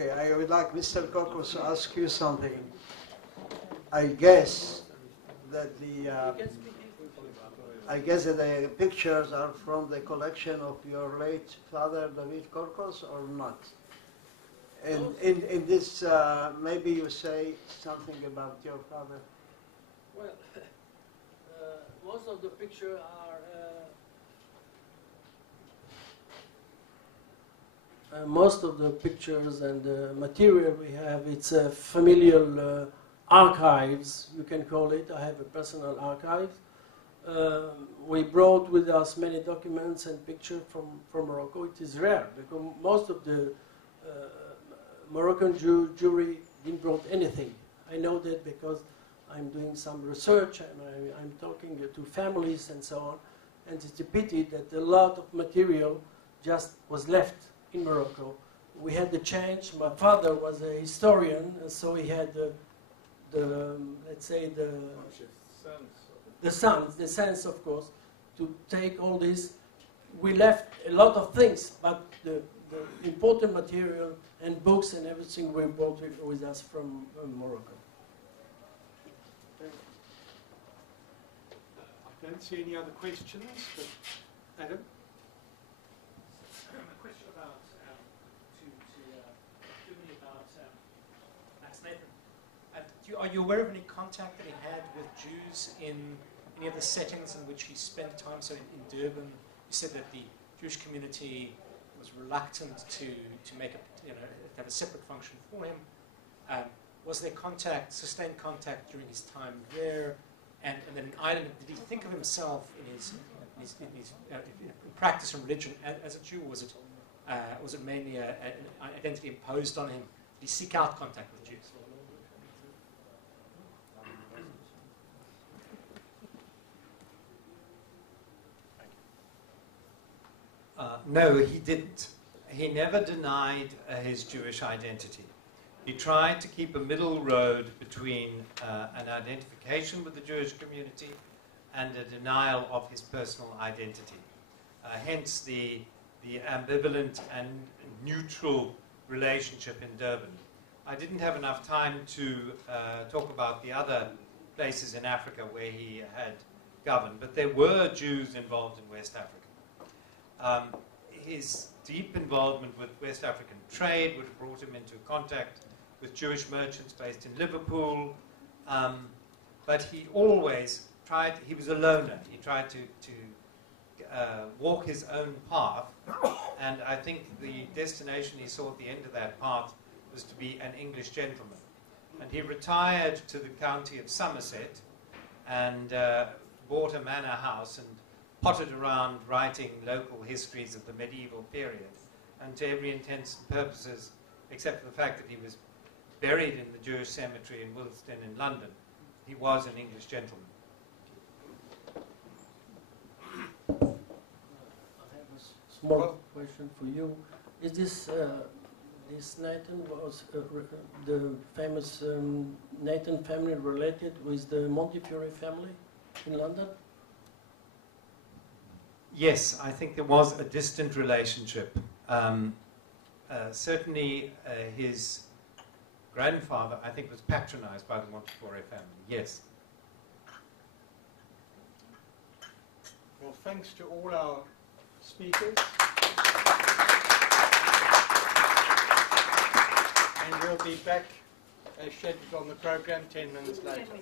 Okay, I would like Mr. Corcos to ask you something. I guess that the pictures are from the collection of your late father, David Corcos, or not? And in this, maybe you say something about your father. Well, most of the pictures are most of the pictures and the material we have, it's familial archives, you can call it. I have a personal archive. We brought with us many documents and pictures from Morocco. It is rare because most of the Moroccan Jewry didn't brought anything. I know that because I'm doing some research and I'm talking to families and so on. And it's a pity that a lot of material just was left in Morocco. We had the change. My father was a historian, and so he had let's say the sons, of course, to take all this. We left a lot of things, but the important material and books and everything we brought with us from Morocco. I don't see any other questions, but Adam? A question about Dominy about Max Nathan. Are you aware of any contact that he had with Jews in any of the settings in which he spent time? So in Durban, you said that the Jewish community was reluctant to make have a separate function for him. Was there sustained contact during his time there? And then in Ireland, did he think of himself in his practice and religion as a Jew? Was it mainly an identity imposed on him? Did he seek out contact with Jews? No, he didn't. He never denied his Jewish identity. He tried to keep a middle road between an identification with the Jewish community and a denial of his personal identity. Hence the ambivalent and neutral relationship in Durban. I didn't have enough time to talk about the other places in Africa where he had governed, but there were Jews involved in West Africa. His deep involvement with West African trade would have brought him into contact with Jewish merchants based in Liverpool, but he always tried, he was a loner, he tried to walk his own path, and I think the destination he saw at the end of that path was to be an English gentleman. And he retired to the county of Somerset and bought a manor house and potted around writing local histories of the medieval period, and to every intents and purposes, except for the fact that he was buried in the Jewish cemetery in Willesden in London, he was an English gentleman. I have a small question for you. Is this Nathan was the famous Nathan family related with the Montefiore family in London? Yes, I think there was a distant relationship. Certainly his grandfather, I think, was patronized by the Montefiore family, yes. Well, thanks to all our speakers. And we'll be back as scheduled on the program 10 minutes later.